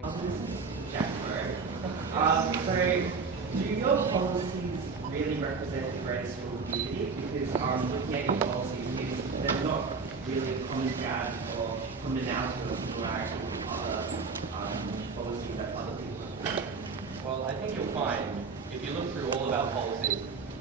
So this is Jack Murray. So do your policies really represent the greater school community? Because looking at your policies, there's not really a common ground or commonality or similarity with other policies that other people have. Well, I think you'll find, if you look through all of our policies,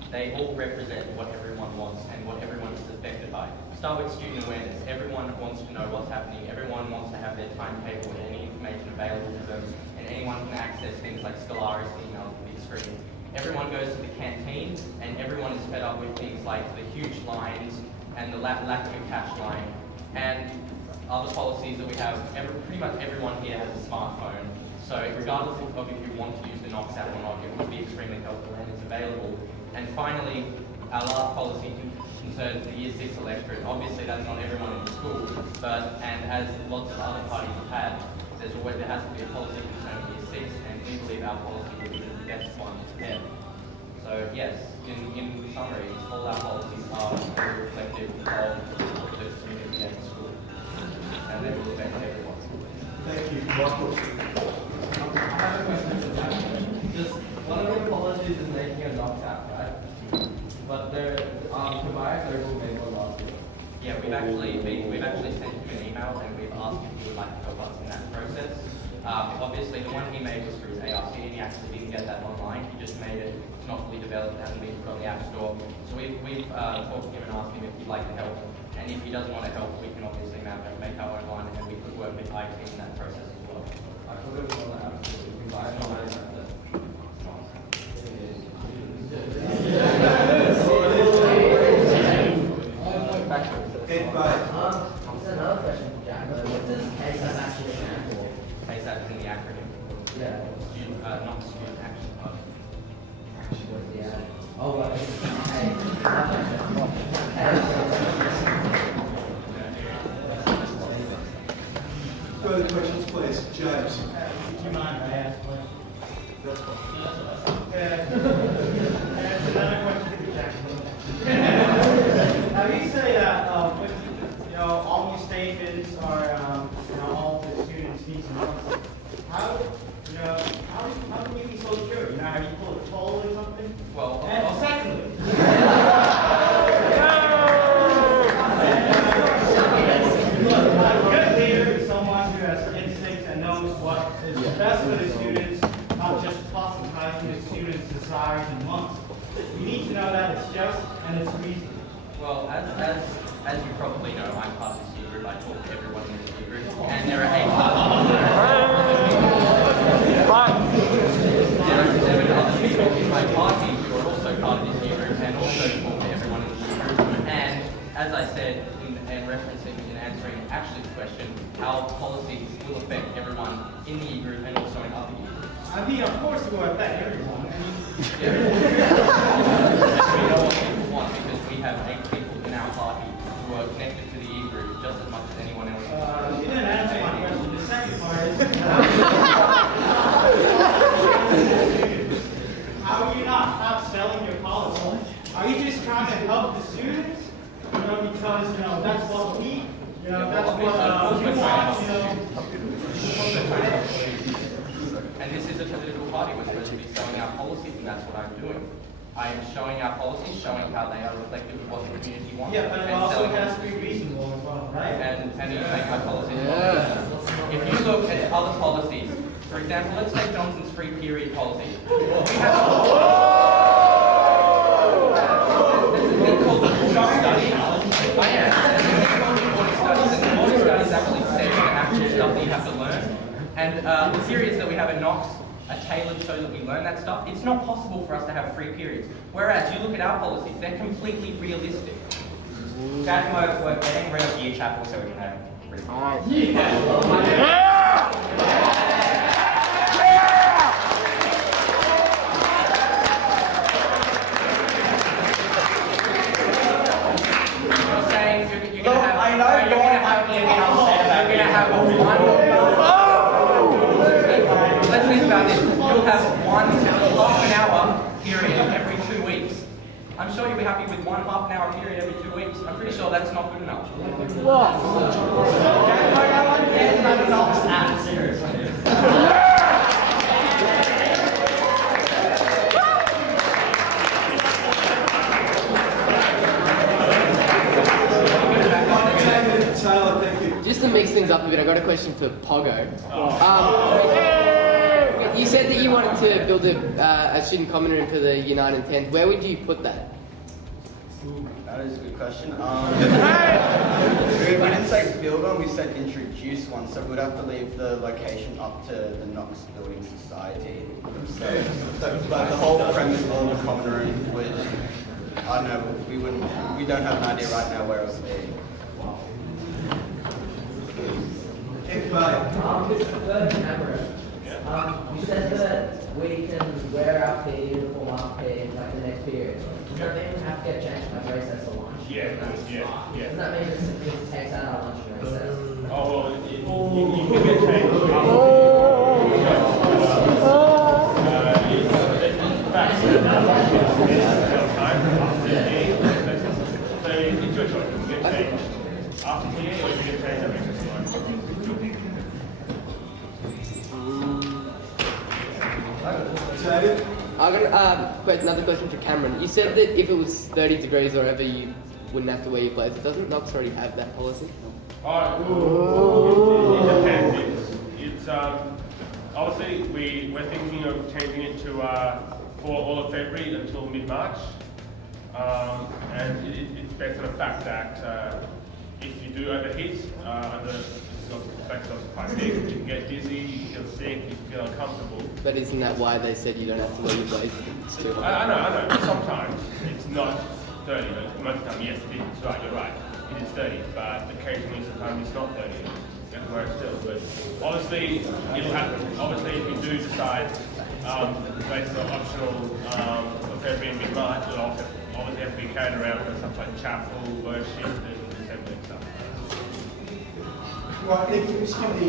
they all represent what everyone wants and what everyone is affected by. Start with student awareness. Everyone wants to know what's happening. Everyone wants to have their timetable and any information available to them. And anyone can access things like Stellaris emails and big screen. Everyone goes to the canteen and everyone is fed up with things like the huge lines and the lack of a cash line. And other policies that we have, pretty much everyone here has a smartphone. So regardless of if you want to use the Knox app or not, it would be extremely helpful and it's available. And finally, our last policy concerns the Year 6 electorate. Obviously, that's not everyone in the school, and as lots of other parties have had, there has to be a policy concerning Year 6, and we believe our policy will be the best one to have. So yes, in summary, all our policies are very reflective of the community at the school, and they will affect everyone. Thank you. Michael. I have a question for Jack. Just one of your policies is making a Knox app, right? But Tobias Ergel made one last year. Yeah, we've actually sent him an email and we've asked if he would like to help us in that process. Obviously, the one he made was through his ARC and he actually didn't get that online. He just made it. It's not fully developed. It hasn't been put on the App Store. So we've talked to him and asked him if he'd like to help. And if he doesn't want to help, we can obviously make our own one and we could work with IT in that process as well. I thought it was on the App Store. You can buy it online. Just another question for Jack. What does KSAP actually stand for? KSAP is in the acronym. Yeah. Not Student Action Party. Yeah. Oh, right. Further questions, please. James. Would you mind if I ask a question? That's fine. That's another question for Jack. Now you say that with, all these statements are all the students' needs and wants. How can you be so sure? Have you pulled a poll or something? Well, And secondly, a good leader is someone who has instincts and knows what is best for the students, not just proselytizing the students' desires and wants. You need to know that it's just and it's reasonable. well, as you probably know, I'm part of this year group. I talk to everyone in this year group, and there are 8 there are 7 other people in my party who are also part of this year group and also talk to everyone in this year group. And as I said in referencing in answering Ashley's question, our policies will affect everyone in the year group and also in other year groups. I mean, of course it will affect everyone. Yeah. We know what people want because we have 8 people in our party who are connected to the year group just as much as anyone else. You didn't answer my question. The second part is, how are you not selling your policy? Are you just trying to help the students? Because that's what we, that's what we want. And this is a political party. We're supposed to be selling our policies, and that's what I'm doing. I am showing our policies, showing how they are reflective of what the community wants. Yeah, but it and also selling has them. to be reasonable as well, right? And you make my policies. If you look at other policies, for example, let's take Johnson's free period policy. We have there's a thing called the Morning Study. I am. There's a thing called the Morning Studies, and the Morning Studies actually say the actual stuff that you have to learn. And the periods that we have at Knox are tailored so that we learn that stuff. It's not possible for us to have free periods. Whereas you look at our policies, they're completely realistic. Jack, we're getting rid of Year Chapel so we can have free You're saying you're going to have one. Let's think about this. You'll have one half an hour period every 2 weeks. I'm sure you'll be happy with one half an hour period every 2 weeks. I'm pretty sure that's not good enough. What? just to mix things up a bit, I got a question for Pogo. You said that you wanted to build a student common room for the Year 9 and 10. Where would you put that? That is a good question. We didn't say build one, we said introduce one, so we'd have to leave the location up to the Knox Building Society themselves. So, but the whole premise of the common room would, I don't know, we don't have an idea right now where it would be. If This is the third camera. You said that we can wear our PE uniform after like the next period. Does that mean we have to get changed by recess or lunch? Yeah. Does that mean this takes out our lunch and recess? Oh, well, you can get changed. So it's your choice. You can get changed after PE or you can get changed at recess. David? I'm gonna another question for Cameron. You said that if it was 30 degrees or whatever, you wouldn't have to wear your clothes. Doesn't Knox already have that policy? It depends. It's obviously we're thinking of changing it to for all of February until mid-March, and it's based on the fact that if you do overheat under effects of quite big, you can get dizzy, you can feel sick, you can feel uncomfortable. But isn't that why they said you don't have to wear your clothes? It's too hot. I know. Sometimes it's not 30, but most of the time, yes, it is. It's right, you're right. It is 30, but occasionally, sometimes it's not 30. You have to wear it still. But obviously, it'll happen. Obviously, if you do decide based on optional for February and mid-March, it'll obviously have to be carried around for stuff like chapel, worship, and assembly and stuff. Right, Nick, can you just give the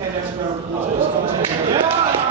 NS round of applause?